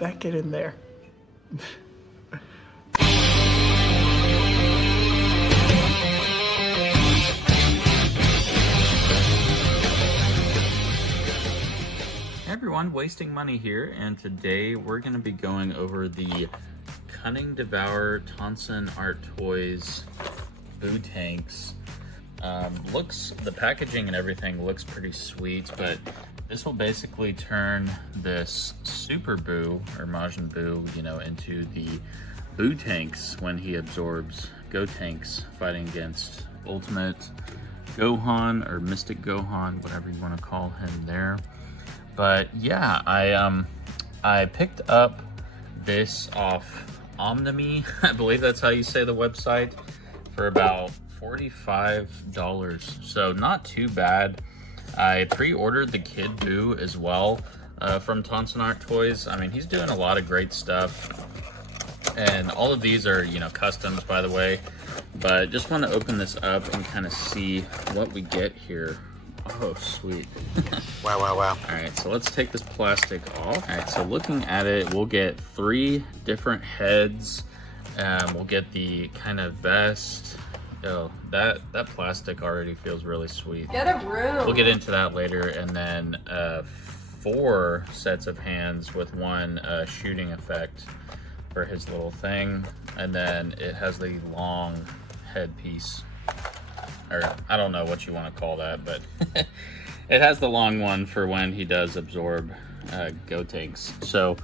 that get in there? Everyone, Wasting Money here, and today we're going to be going over the Cunning Devour TonsenArtToys Buutenks. The packaging and everything looks pretty sweet, but this will basically turn this Super Buu or Majin Buu, you know, into the Buutenks when he absorbs Gotenks, fighting against Ultimate Gohan or Mystic Gohan, whatever you want to call him there. But yeah, I picked up this off Omnimi, I believe that's how you say the website, for about $45. So not too bad. I pre-ordered the Kid Buu as well from TonsenArtToys. I mean, he's doing a lot of great stuff. And all of these are, you know, customs, by the way. But just want to open this up and kind of see what we get here. Oh, sweet. Wow, wow, wow. All right, so let's take this plastic off. All right, so looking at it, we'll get 3 different heads. We'll get the kind of vest. Oh, that plastic already feels really sweet. Get a room. We'll get into that later. And then 4 sets of hands with 1 shooting effect for his little thing. And then it has the long headpiece. Or I don't know what you want to call that, but it has the long one for when he does absorb Gotenks. So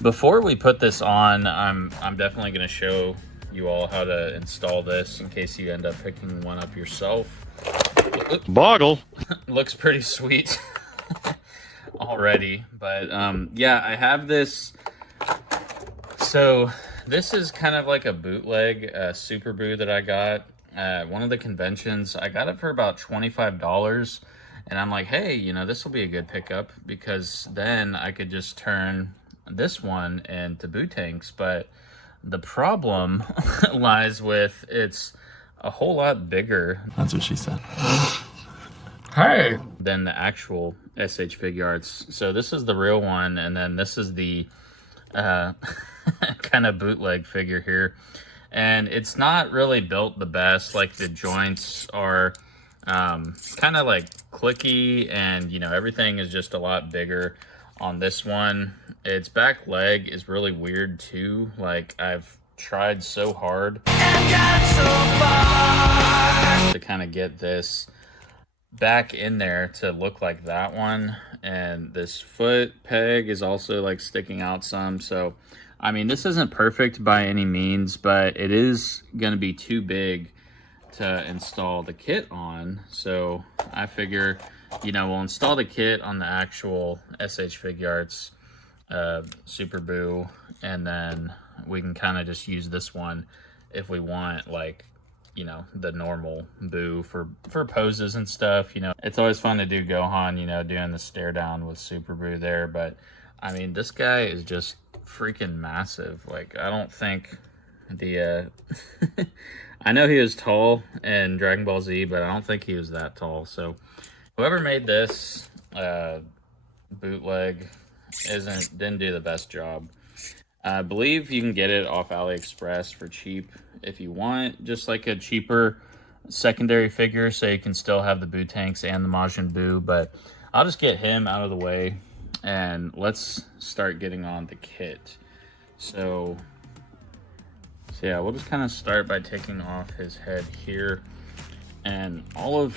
before we put this on, I'm definitely going to show you all how to install this in case you end up picking one up yourself. Boggle. Looks pretty sweet already, but yeah, I have this. So this is kind of like a bootleg Super Buu that I got at one of the conventions. I got it for about $25, and I'm like, hey, you know, this will be a good pickup because then I could just turn this one into Buutenks. But the problem lies with it's a whole lot bigger. That's what she said. Hey! Than the actual SH Figuarts. So this is the real one, and then this is the kind of bootleg figure here. And it's not really built the best. Like, the joints are kind of like clicky, and you know, everything is just a lot bigger on this one. Its back leg is really weird too. Like, I've tried so hard and got so far to kind of get this back in there to look like that one. And this foot peg is also like sticking out some. So I mean, this isn't perfect by any means, but it is going to be too big to install the kit on. So I figure, you know, we'll install the kit on the actual SH Figuarts Super Buu, and then we can kind of just use this one if we want, like, you know, the normal Buu for poses and stuff. You know, it's always fun to do Gohan, you know, doing the stare down with Super Buu there, but I mean, this guy is just freaking massive. Like, I don't think the I know he was tall in Dragon Ball Z, but I don't think he was that tall. So whoever made this bootleg didn't do the best job. I believe you can get it off AliExpress for cheap if you want, just like a cheaper secondary figure, so you can still have the Buutenks and the Majin Buu. But I'll just get him out of the way, and let's start getting on the kit. So yeah, we'll just kind of start by taking off his head here. And all of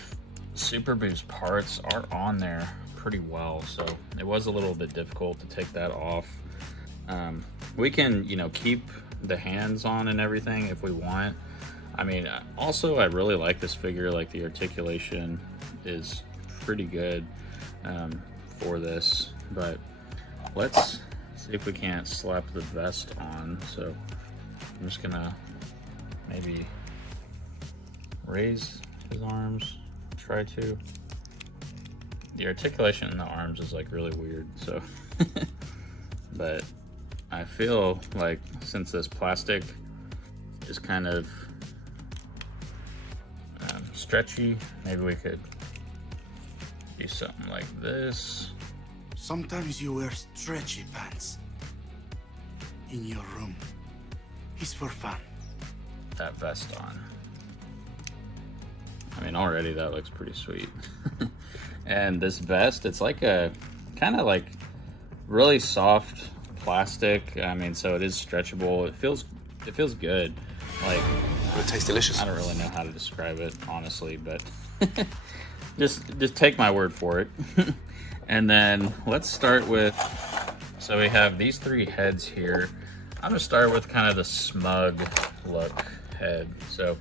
Super Buu's parts are on there pretty well, so it was a little bit difficult to take that off. We can, you know, keep the hands on and everything if we want. I mean, also, I really like this figure. Like, the articulation is pretty good for this. But let's see if we can't slap the vest on. So I'm just gonna maybe raise his arms, try to. The articulation in the arms is like really weird, so but I feel like since this plastic is kind of stretchy, maybe we could do something like this. Sometimes you wear stretchy pants. in your room. It's for fun. That vest on. I mean, already that looks pretty sweet. And this vest, it's like a kind of like really soft plastic. I mean, so it is stretchable. It feels good. Like, It tastes delicious. I don't really know how to describe it, honestly, but just take my word for it. And then let's start with, so we have these three heads here. I'm gonna start with kind of the smug look head. So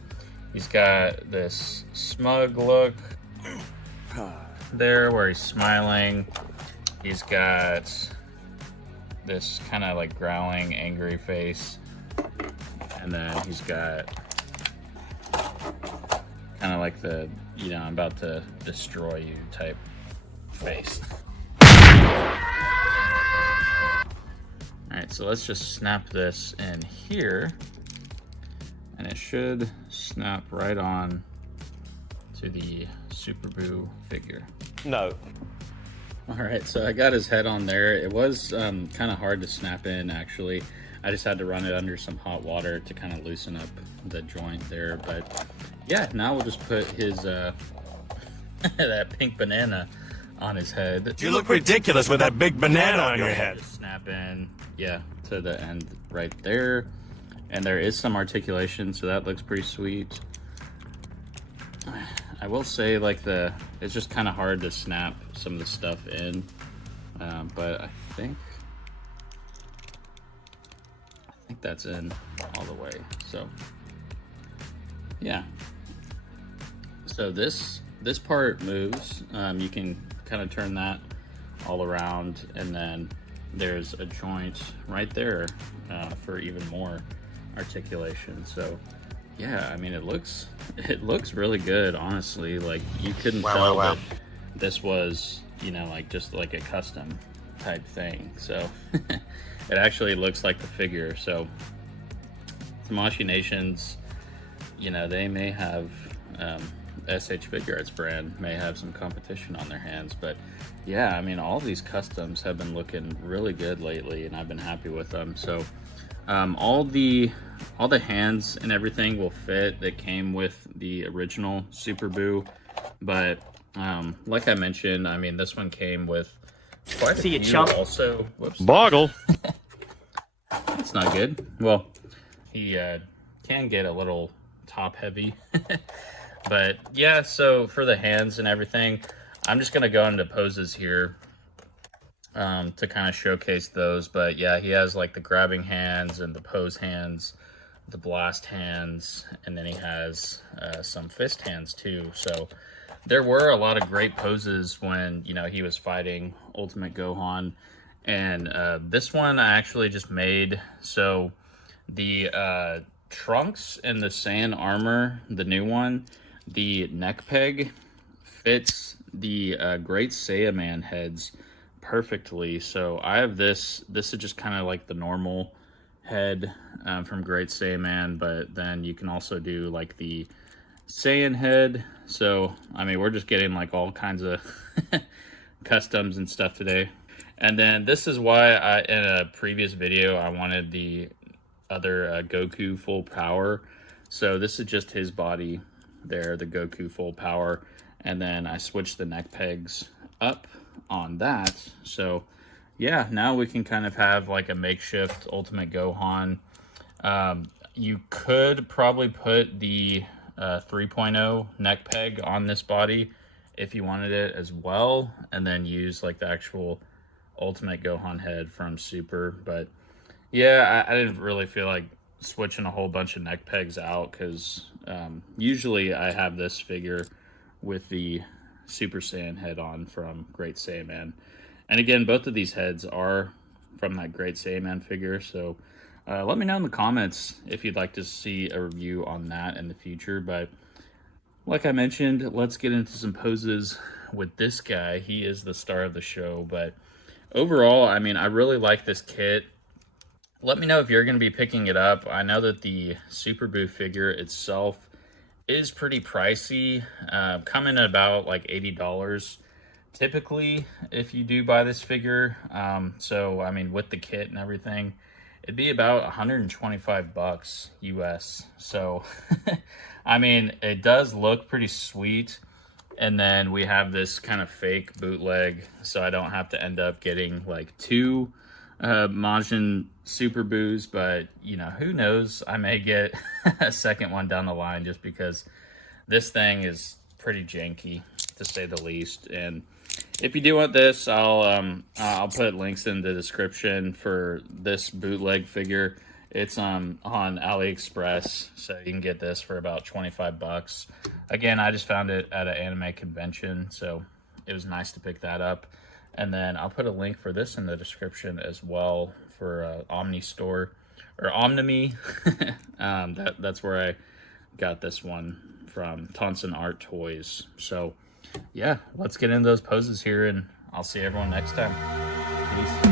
he's got this smug look there where he's smiling. He's got this kind of like growling, angry face. And then he's got kind of like the, you know, I'm about to destroy you type face. All right, so let's just snap this in here, and it should snap right on to the Super Buu figure. No. All right, so I got his head on there. It was kind of hard to snap in, actually. I just had to run it under some hot water to kind of loosen up the joint there. But yeah, now we'll just put his that pink banana on his head. You look ridiculous with that big banana on your head. Just snap in, yeah, to the end right there. And there is some articulation, so that looks pretty sweet. I will say, like, it's just kind of hard to snap some of the stuff in, but I think that's in all the way. So yeah, so this part moves. You can kind of turn that all around, and then there's a joint right there for even more articulation. So yeah, I mean, it looks really good, honestly. Like, you couldn't tell that this was, you know, like just like a custom type thing. So it actually looks like the figure. So Tamashii Nations, you know, they may have SH Figuarts brand may have some competition on their hands, but yeah, I mean, all these customs have been looking really good lately, and I've been happy with them. So all the hands and everything will fit that came with the original Super Buu, but like I mentioned, I mean, this one came with quite a few also. Whoops. Boggle. That's not good. Well, he can get a little top heavy. But yeah, so for the hands and everything, I'm just gonna go into poses here to kind of showcase those. But yeah, he has like the grabbing hands and the pose hands, the blast hands, and then he has some fist hands too. So there were a lot of great poses when, you know, he was fighting Ultimate Gohan. And this one I actually just made. So the Trunks and the Saiyan armor, the new one, the neck peg fits the Great Saiyaman heads perfectly. So I have this is just kind of like the normal head from Great Saiyaman, but then you can also do like the Saiyan head. So I mean, we're just getting like all kinds of customs and stuff today. And then this is why in a previous video I wanted the other Goku full power. So this is just his body there, the Goku full power, and then I switched the neck pegs up on that. So yeah, now we can kind of have like a makeshift Ultimate Gohan. You could probably put the 3.0 neck peg on this body if you wanted it as well, and then use like the actual Ultimate Gohan head from Super. But yeah, I didn't really feel like switching a whole bunch of neck pegs out, because usually I have this figure with the Super Saiyan head on from Great Saiyaman. And again, both of these heads are from that Great Saiyaman figure. So let me know in the comments if you'd like to see a review on that in the future. But like I mentioned, let's get into some poses with this guy. He is the star of the show. But overall, I mean, I really like this kit. Let me know if you're going to be picking it up. I know that the Super Buu figure itself is pretty pricey, coming at about like $80 typically if you do buy this figure. So I mean, with the kit and everything, it'd be about 125 bucks US. So, I mean, it does look pretty sweet. And then we have this kind of fake bootleg, so I don't have to end up getting like two Majin Super Buus, but you know, who knows? I may get a second one down the line just because this thing is pretty janky, to say the least. And if you do want this, I'll put links in the description for this bootleg figure. It's on AliExpress, so you can get this for about 25 bucks. Again, I just found it at an anime convention, so it was nice to pick that up. And then I'll put a link for this in the description as well for Omni Store, or Omnimi. That's where I got this one from, TonsenArtToys. So yeah, let's get into those poses here, and I'll see everyone next time. Peace.